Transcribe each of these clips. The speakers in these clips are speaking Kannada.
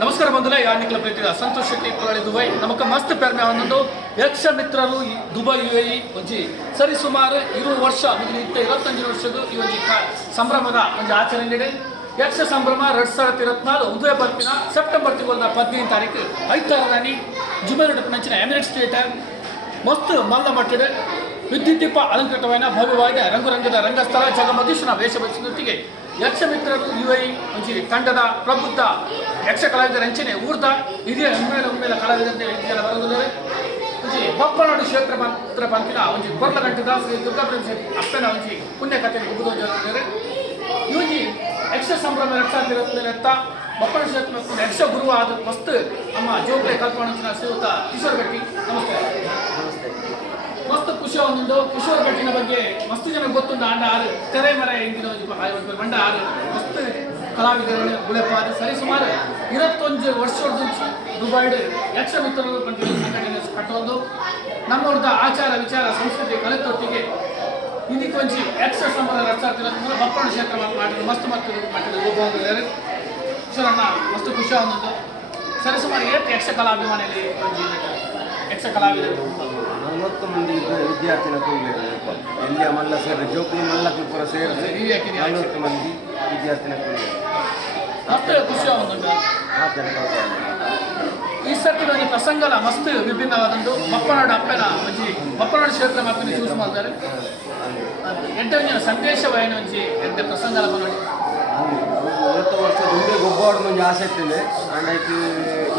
ನಮಸ್ಕಾರ ಬಂಧುಗಳೇ, ಯಾನಿಕಲ ಪ್ರೀತಿಯ ಸಂತೋಷ್ ಶೆಟ್ಟಿ ಕುರಳಿ ದುಬೈ ನಮಕ ಮಸ್ತ್ ಪೆರ್ಮೆ ಒಂದೊಂದು ಯಕ್ಷ ಮಿತ್ರರು ದುಬೈ UAE ಒಂಜಿ ಸರಿ ಸುಮಾರು 20 ವರ್ಷ ಮುಗಿದು 25 ವರ್ಷದ ಈ ಒಂಜಿ ಸಂಭ್ರಮದ ಒಂಜಿ ಆಚರಣೆ ಯಕ್ಷ ಸಂಭ್ರಮ 2024 ಉದಯ ಬರ್ಪಿನ ಸೆಪ್ಟೆಂಬರ್ ತಿಂಗಳ 15 ತಾರೀಕು ಐತಾರದಾನಿ ಜುಮೇರುಡ್ ನಂಚಿನ ಎಮಿರೇಟ್ಸ್ ಥಿಯೇಟರ್ ಮಸ್ತ್ ಮಲ್ಲ ಮಟ್ಟದ ವಿದ್ಯುತ್ ದೀಪ ಅಲಂಕೃತವಾದ ಭವ್ಯವಾದ ರಂಗುರಂಗದ ರಂಗಸ್ಥಳ ಜಗಮಗೀಶ್ವರ ವೇಷಭೂಷಣದೊಟ್ಟಿಗೆ ಯಕ್ಷ ಮಿತ್ರರು UAE ಒಂಜಿ ತಂಡದ ಪ್ರಬುದ್ಧ ಯಕ್ಷ ಕಲಾವಿದರ ಅಂಚನೆ ಊರ್ದ ಹಿರಿಯ ಒಮ್ಮೆಲೆ ಕಲಾವಿದರಂತೆ ಇದೆಲ್ಲ ಬರೋದಿದ್ದಾರೆ ಒಂಜಿ ಬಪ್ಪನಾಡು ಕ್ಷೇತ್ರ ಮಾತ್ರ ಪಂಪಿನ ಒಂಜಿ ಕೊರ್ಲಗಂಟದ ಶ್ರೀ ದುರ್ಗಾಪ್ರೇಮ ಅಪ್ಪನ ಒಂಜಿ ಪುಣ್ಯ ಕಥೆ ಮುಗಿದೋಗಿದ್ದಾರೆ ಈ ಒಂಜಿ ಯಕ್ಷ ಸಂಭ್ರಮ 2027 ಬಪ್ಪನ ಕ್ಷೇತ್ರ ಯಕ್ಷ ಗುರು ಆದ ಮಸ್ತ್ ನಮ್ಮ ಜೋಗ್ಲೆ ಕಲ್ಪನಂಚಿನ ಶ್ರೀಯುತ ಕಿಶೋರ್ ಭಟ್ಟಿ. ನಮಸ್ಕಾರ. ಮಸ್ತ್ ಖುಷಿ ಒಂದೊಂದು ಕಿಶೋರ್ ಭಟ್ಟಿನ ಬಗ್ಗೆ ಮಸ್ತ್ ಜನ ಗೊತ್ತುಂಡು. ಆಂಡ ಆರು ತೆರೆ ಮರ ಎಂದಿನ ಬಂಡ ಆರು ಮಸ್ತ್ ಕಲಾವಿದರ ಗುಳೆಪಾದ ಸರಿ ಸುಮಾರು 21 ವರ್ಷದ ದುಬೈಡ್ ಯಕ್ಷ ಮಿತ್ರರು ಸಂಘಟನೆ ಕಟ್ಟೋದು ನಮ್ಮವ್ರದ ಆಚಾರ ವಿಚಾರ ಸಂಸ್ಕೃತಿ ಕಲೆತೊಟ್ಟಿಗೆ ಇದಕ್ಕೊಂಚಿ ಯಕ್ಷ ಸಂಭ್ರಮ 2023 ಬಪ್ಪನ ಕ್ಷೇತ್ರ ಮಾಡಿದ್ರು ಮಸ್ತ್ ಮಟ್ಟದ ಹೋಗುವಂತಿದ್ದಾರೆ. ಕಿಶೋರಣ್ಣ ಮಸ್ತ್ ಖುಷಿ ಒಂದೊಂದು ಸರಿ ಸುಮಾರು 8 ಯಕ್ಷ ಕಲಾಭಿಮಾನಿಯಲ್ಲಿ ಯಕ್ಷ ಕಲಾವಿದರು 40 ಮಂದಿ ವಿದ್ಯಾರ್ಥಿನ ಕೂಡಲೇ ಎಲ್ಲಿಯ ಮಲ್ಲ ಸೇರಿ ಜೋಕುಲಿ ಮಲ್ಲಕ್ಕೂ ಪೂರ ಸೇರಿಸಿ 40 ಮಂದಿ ವಿದ್ಯಾರ್ಥಿನ ಕೂಡಲೇ ಮಸ್ತ್ ಖುಷಿ ಒಂದುಂಟು. ಈ ಸರ್ತಿನ ಪ್ರಸಂಗಲ ಮಸ್ತ್ ವಿಭಿನ್ನವಾದಂದು ಬಪ್ಪನಾಡು ಅಪ್ಪನ ಒಂಜಿ ಬಪ್ಪನಾಡು ಕ್ಷೇತ್ರ ಮಕ್ಕಳು ಚೂಸ್ ಮಾಡ್ತಾರೆ. ಎಂಟು ಸಂದೇಶವಾಯಿನ ಒಂಜಿ ಎಂಟು ಪ್ರಸಂಗಲ ಬಂದು 30 ವರ್ಷ ಮುಂದೆ ಗೊಬ್ಬಾಡು ಮಂಜಿ ಆಸಕ್ತಿ ಇದೆ ಅಂಡ್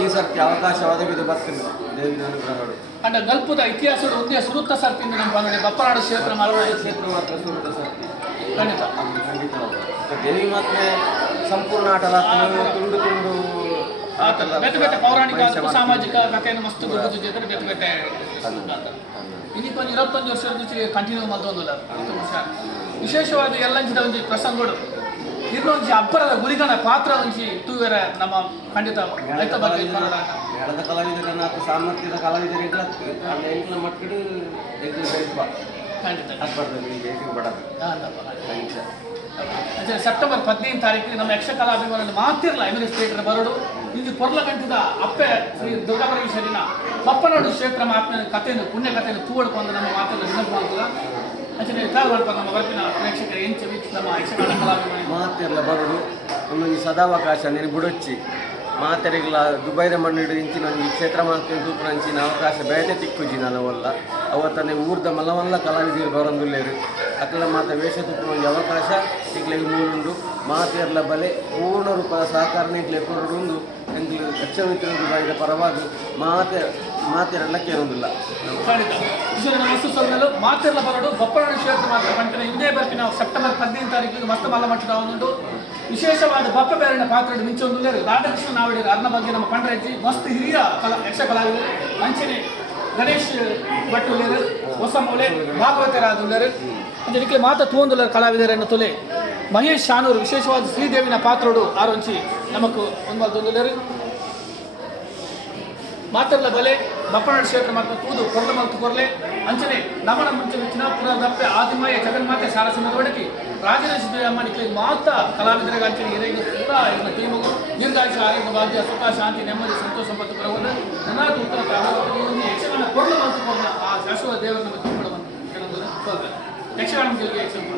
ಈ ಸರ್ತಿ ಅವಕಾಶ ಒದಗಿದು ಬರ್ತೀನಿ ದೇವಿನ ಅನುಗ್ರಹಗಳು ಅಂಡ ಗಲ್ಪದ ಇತಿಹಾಸದ ಒಂದೇ ಸುರುತ್ತ ಸರ್ತಿಯಿಂದ ನಮ್ಮ ಬಂಗಡೆ ಬಪ್ಪನಾಡು ಕ್ಷೇತ್ರ ಕ್ಷೇತ್ರ ಮಾತ್ರ ಸುರುತ್ತ ಸರ್ತಿ ಖಂಡಿತ ದೇವಿ ಮಾತ್ರ ಸಂಪೂರ್ಣ ಆಟದ ತುಂಡು ತುಂಡು ಬೇತೆ ಬೇತೆ ಪೌರಾಣಿಕ ಸಾಮಾಜಿಕ ಕಥೆಯನ್ನು ಮಸ್ತ್ ಗುರುತಿದ್ದಾರೆ. ಬೇತೆ ಬೇತೆ ಇದಕ್ಕೊಂದು 21 ವರ್ಷದ ಕಂಟಿನ್ಯೂ ಮಾಡ್ತೊಂದಿಲ್ಲ. ವಿಶೇಷವಾದ ಎಲ್ಲಂಚಿನ ಒಂಜಿ ಪ್ರಸಂಗಗಳು ಇನ್ನೊಂಜಿ ಅಬ್ಬರದ ಗುರಿಗನ ಪಾತ್ರ ಒಂಜಿ ತೂವೆರ ನಮ್ಮ ಖಂಡಿತ ರೈತ ಬಗ್ಗೆ ಎಳದ ಕಲಾವಿದರನ್ನ ಸಾಮರ್ಥ್ಯದ ಕಲಾವಿದರ ಎಂಟ್ಲ ಮಕ್ಕಳು ಖಂಡಿತ ಖಂಡಿತ ಸೆಪ್ಟೆಂಬರ್ 15 ತಾರೀಕಿಗೆ ನಮ್ಮ ಯಕ್ಷ ಕಲಾಭಿಮಾನ ಮಾತಿರಲ್ಲ ಎಮಿರೇಟ್ಸ್ ಥಿಯೇಟರ್ ಬರೋಡು ಇಲ್ಲಿ ಕೊರ್ಲಗಂಟದ ಅಪ್ಪೆ ಶ್ರೀ ದುರ್ಗಾಪರಮೇಶ್ವರಿನ ಬಪ್ಪನಾಡು ಕ್ಷೇತ್ರ ಮಾತಿನ ಕಥೆಯನ್ನು ಪುಣ್ಯ ಕಥೆಯನ್ನು ತೂವಡ್ಕೊಂಡು ನಮ್ಮ ಮಾತೆಲ್ಲ ನೆನಪು ಮಾಡ್ತದ. ಅಂಚನೆ ನಮ್ಮ ವರ್ಪಿನ ಪ್ರೇಕ್ಷಕರು ಎಂಚ ವೀಕ್ಷ ನಮ್ಮ ಯಕ್ಷಗಾನ ಕಲಾಭಿಮಾನಿ ಮಾತೆಲ್ಲ ಬರೋಡು ಒಂದೊಂದು ಸದಾವಕಾಶ ನೀನು ಬುಡೊಚ್ಚಿ ಮಾತೆರೆಗಳ ದುಬೈದ ಮಣ್ಣಿಡು ಇಂಚಿನ ಒಂದು ಕ್ಷೇತ್ರ ಮಾತಿನ ತೂಪುನಂಚಿನ ಅವಕಾಶ ಬೇತೆ ತಿಕ್ಕುಜಿ ನಾನವಲ್ಲ ಅವತ್ತನೇ ಊರ್ದ ಮಲ್ಲ ಮಲ್ಲ ಕಲಾವಿದರು ಬರೋಂದುಲ್ಲೇರು ಅಕ್ಕಲ ಮಾತ ವೇಷ ತುಪ್ಪು ಒಂದು ಅವಕಾಶ ಈಗಲೇ ಮೂರುಂಡು ಮಾತೆರ್ಲ ಬಲೆ ಪೂರ್ಣ ರೂಪದ ಸಹಕಾರ ಈಗಲೇ ಕೊರಡುಂದು ಎಂದು ಯಕ್ಷ ಮಿತ್ರ ದುಬೈದ ಪರವಾಗಿ ಮಾತೆರೆಲ್ಲ ಕೇಳೋದಿಲ್ಲ. ಖಂಡಿತ ಮಸ್ತ್ ಸೊಲ್ಲಲು ಮಾತೆರ್ಲ ಬರೋಡು ಬಪ್ಪನಾಡು ಕ್ಷೇತ್ರ ಮಾತ್ರ ಕಂಟಿನ ಇದೇ ಬರ್ತೀನಿ ನಾವು ಸೆಪ್ಟೆಂಬರ್ 15 ತಾರೀಕಿಗೆ ಮಸ್ತ್ ಮಲ್ಲ ಮಟ್ಟದ ಒಂದೊಂದು ವಿಶೇಷವಾದ ಬಪ್ಪ ಬೇರಿನ ಪಾತ್ರ ಮಿಂಚೊಂದು ರಾಧಾಕೃಷ್ಣ ನಾವಡಿರು ಅದನ್ನ ಬಗ್ಗೆ ನಮ್ಮ ಕಂಡ್ರಜ್ಜಿ ಮಸ್ತ್ ಹಿರಿಯ ಯಕ್ಷ ಕಲಾವಿದರು ಅಂಚನೆ ಗಣೇಶ್ ಭಟ್ ಉಳ್ಳೇರು ಹೊಸ ಮೂಲೆ ಭಾಗವತರಾದುಳ್ಳರು ಅದಕ್ಕೆ ಮಾತ ತೂಂದುಲ್ಲರು ಕಲಾವಿದರನ್ನು ತೊಲೆ ಮಹೇಶ್ ಶಾನೂರು ವಿಶೇಷವಾದ ಶ್ರೀದೇವಿನ ಪಾತ್ರೋಡು ಆರೋಂಚಿ ನಮಕು ಒಂದೊಂದುಲ್ಲರು ಮಾತರ್ಲ ಬಲೆ ಬಪ್ಪನಾಡು ಕ್ಷೇತ್ರ ಮಾತ್ರ ತೂದು ಕೊರಲ ಮಲ್ತು ಕೊರಲೆ ಅಂಚನೆ ನಮನ ಮುಂಚಿನ ಪುರ ದಪ್ಪೆ ಆದಿಮಾಯ ಜಗನ್ಮಾತೆ ಸಾರಸಿನ ಒಡಕಿ ರಾಜನ ಅಮ್ಮನಿಗೆ ಮಾತ ಕಲಾವಿದರಿಗೆ ಅಂಚನೆ ಹಿರಿಯ ಪೂರ ಇನ್ನ ಟೀಮು ದೀರ್ಘಾಯುಷ ಆರೋಗ್ಯ ಭಾಗ್ಯ ಸುಖ ಶಾಂತಿ ನೆಮ್ಮದಿ ಸಂತೋಷ ಸಂಪತ್ತು ಬರಬಹುದು. ನನ್ನ ಉತ್ತರ ಯಕ್ಷಗಾನ ಕೊರಲ ಮಲ್ತು ಕೊರಲ ಆ ಶಾಶ್ವತ ದೇವರ ನಮಗೆ ತುಂಬಿ ಯಕ್ಷಗಾನ ಗೆಲ್ಗೆ ಯಕ್ಷಗಾನ